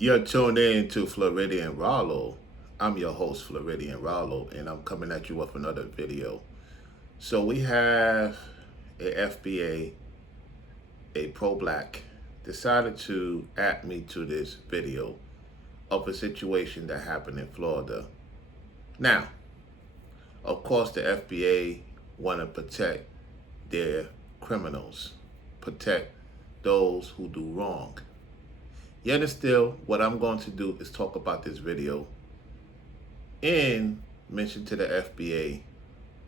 You're tuned in to Floridian Rollo. I'm your host, Floridian Rollo, and I'm coming at you with another video. So we have a FBA, a pro-black, decided to add me to this video of a situation that happened in Florida. Now, of course, the FBA want to protect their criminals, protect those who do wrong. Yet and still, what I'm going to do is talk about this video and mention to the FBA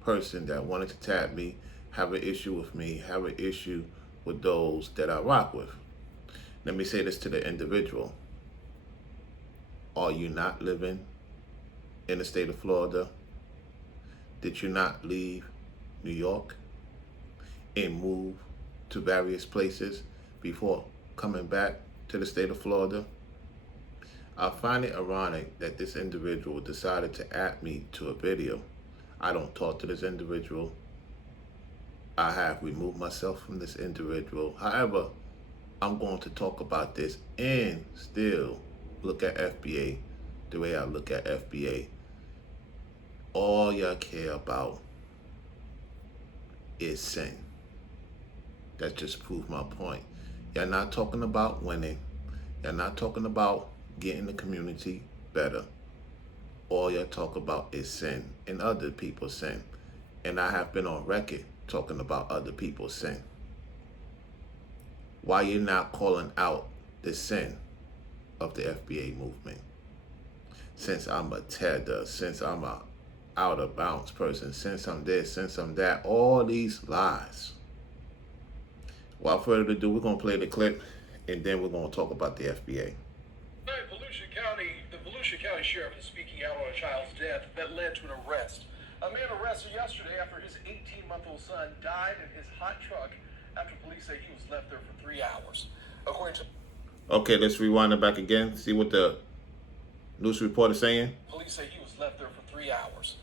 person that wanted to tap me, have an issue with me, have an issue with those that I rock with. Let me say this to the individual. Are you not living in the state of Florida? Did you not leave New York and move to various places before coming back to the state of Florida? I find it ironic that this individual decided to add me to a video. I don't talk to this individual. I have removed myself from this individual. However, I'm going to talk about this and still look at FBA the way I look at FBA. All y'all care about is sin. That just proved my point. Y'all not talking about winning. Y'all not talking about getting the community better. All y'all talk about is sin and other people's sin. And I have been on record talking about other people's sin. Why you not calling out the sin of the FBA movement? Since I'm a tether, since I'm a out of bounds person, since I'm this, since I'm that, all these lies. Without further ado, we're going to play the clip and then we're going to talk about the FBA. The Volusia County Sheriff is speaking out on a child's death that led to an arrest. A man arrested yesterday after his 18-month-old son died in his hot truck after police say he was left there for 3 hours. According to Okay, let's rewind it back again. See what the news report is saying. Police say he was left there for 3 hours.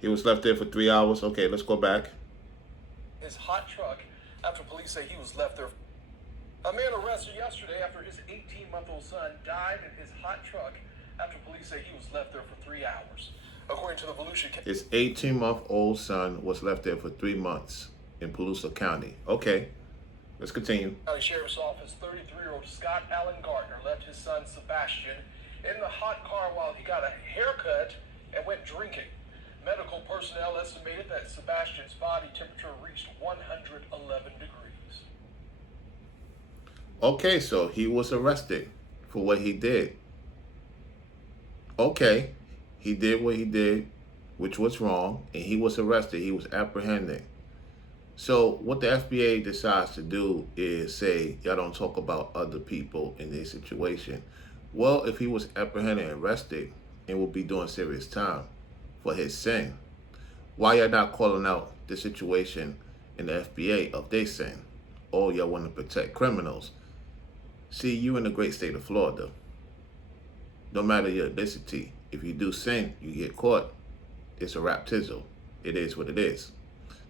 He was left there for 3 hours. Okay, let's go back. His hot truck after police say he was left there. A man arrested yesterday after his 18-month-old son died in his hot truck after police say he was left there for 3 hours. According to the Volusia County. His 18-month-old son was left there for 3 months in Volusia County. Okay, let's continue. County Sheriff's Office 33-year-old Scott Allen Gardner left his son Sebastian in the hot car while he got a haircut and went drinking. Medical personnel estimated that Sebastian's body temperature reached 111 degrees. Okay, so he was arrested for what he did. Okay, he did what he did, which was wrong, and he was arrested. He was apprehended. So what the FBA decides to do is say, y'all don't talk about other people in their situation. Well, if he was apprehended and arrested and will be doing serious time for his sin, why y'all not calling out the situation in the FBA of their sin? Oh, y'all want to protect criminals. See, you in the great state of Florida. No matter your ethnicity, if you do sin, you get caught. It's a raptizzle. It is what it is.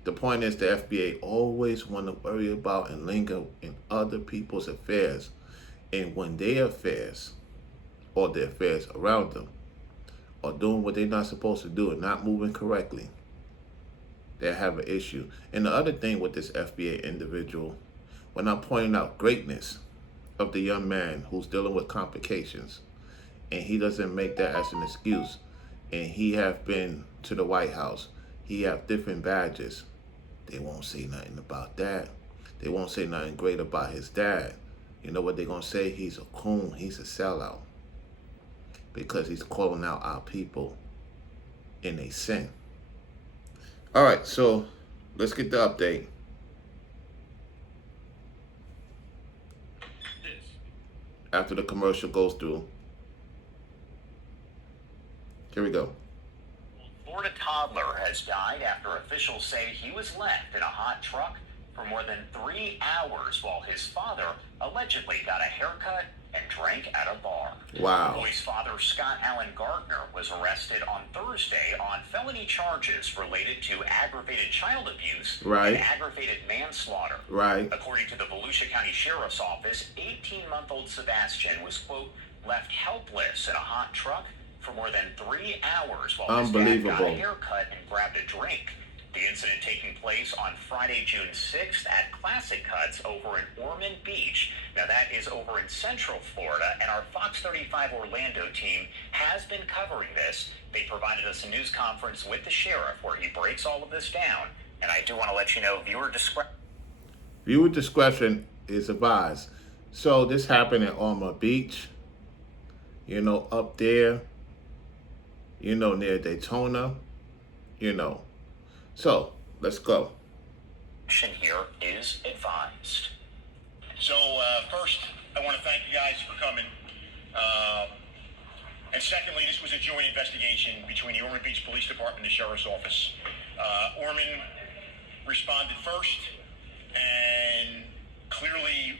The point is the FBA always want to worry about and linger in other people's affairs. And when their affairs or the affairs around them are doing what they're not supposed to do and not moving correctly, they have an issue. And the other thing with this FBA individual, when I'm pointing out greatness of the young man who's dealing with complications, and he doesn't make that as an excuse, and he have been to the White House, he have different badges, they won't say nothing about that. They won't say nothing great about his dad. You know what they're gonna say? He's a coon, he's a sellout, because he's calling out our people in a sin. All right, so let's get the update. After the commercial goes through. Here we go. Florida toddler has died after officials say he was left in a hot truck for more than 3 hours while his father allegedly got a haircut and drank at a bar. Wow. The boy's father, Scott Allen Gardner, was arrested on Thursday on felony charges related to aggravated child abuse Right. and aggravated manslaughter. Right. According to the Volusia County Sheriff's Office, 18-month-old Sebastian was, quote, left helpless in a hot truck for more than 3 hours while his dad got a Unbelievable. haircut and grabbed a drink. The incident taking place on Friday, June 6th at Classic Cuts over in Ormond Beach. Now that is over in Central Florida, and our Fox 35 Orlando team has been covering this. They provided us a news conference with the sheriff where he breaks all of this down. And I do want to let you know, Viewer discretion is advised. So this happened at Ormond Beach, up there, near Daytona, So let's go. Here is advised. So first, I want to thank you guys for coming. And secondly, this was a joint investigation between the Ormond Beach Police Department and the Sheriff's Office. Ormond responded first, and clearly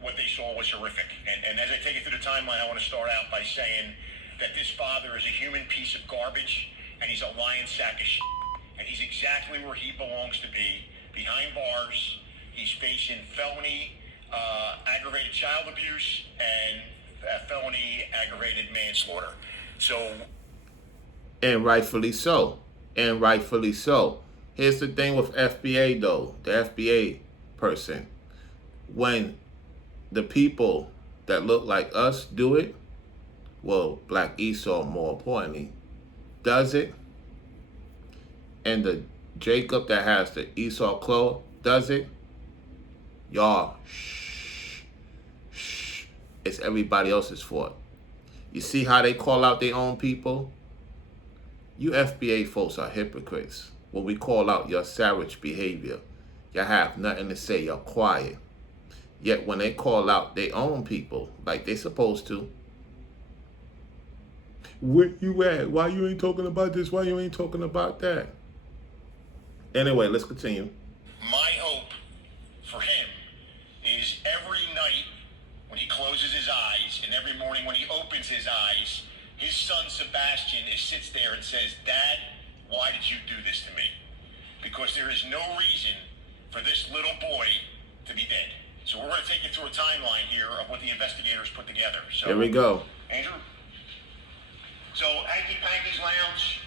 what they saw was horrific. And as I take it through the timeline, I want to start out by saying that this father is a human piece of garbage, and he's a lion sack of shit. And he's exactly where he belongs to be, behind bars. He's facing felony aggravated child abuse and felony aggravated manslaughter. So, And rightfully so. And rightfully so. Here's the thing with FBA though, the FBA person. When the people that look like us do it, well, Black Esau more importantly, does it, and the Jacob that has the Esau claw does it, y'all, shh, it's everybody else's fault. You see how they call out their own people? You FBA folks are hypocrites. When we call out your savage behavior, you have nothing to say, you're quiet. Yet when they call out their own people, like they supposed to, where you at? Why you ain't talking about this? Why you ain't talking about that? Anyway, let's continue. my hope for him is every night when he closes his eyes and every morning when he opens his eyes, his son Sebastian sits there and says, "Dad, why did you do this to me?" Because there is no reason for this little boy to be dead. So we're going to take you through a timeline here of what the investigators put together. So Here we go. Andrew? So Hanky Panky's Lounge,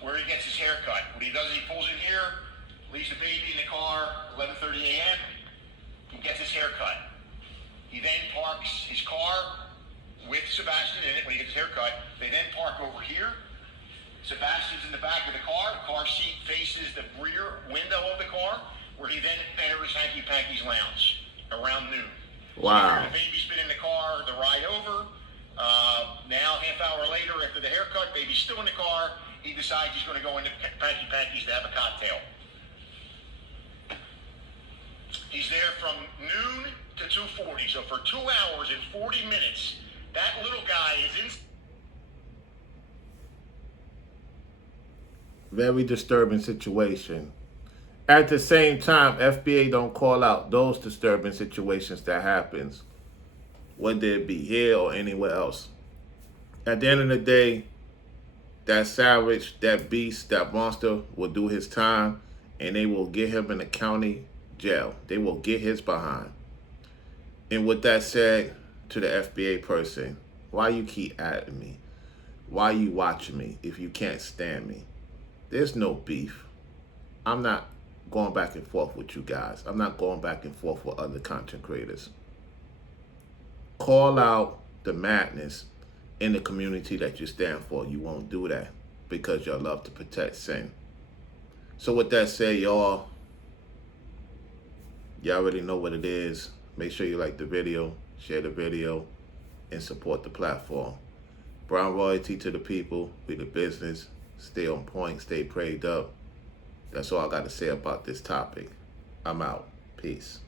where he gets his hair cut. What he does is he pulls in here, leaves the baby in the car, 11:30 a.m. He gets his hair cut. He then parks his car with Sebastian in it when he gets his hair cut. They then park over here. Sebastian's in the back of the car. The car seat faces the rear window of the car, where he then enters Hanky Panky's Lounge around noon. Wow. So the baby's been in the car the ride over. Now, half hour later, after the haircut, baby's still in the car. He decides he's going to go into Hanky Panky's to have a cocktail. He's there from noon to 2:40. So for 2 hours and 40 minutes, that little guy is in. Very disturbing situation. At the same time, FBA don't call out those disturbing situations that happens, whether it be here or anywhere else. At the end of the day, that savage, that beast, that monster will do his time, and they will get him in the county jail. They will get his behind. And with that said, to the FBA person, why you keep at me? Why you watching me if you can't stand me? There's no beef. I'm not going back and forth with you guys. I'm not going back and forth with other content creators. Call out the madness in the community that you stand for. You won't do that because y'all love to protect sin. So with that said, y'all already know what it is. Make sure you like the video, share the video, and support the platform. Brown royalty to the people. We the business. Stay on point. Stay prayed up. That's all I got to say about this topic. I'm out. Peace.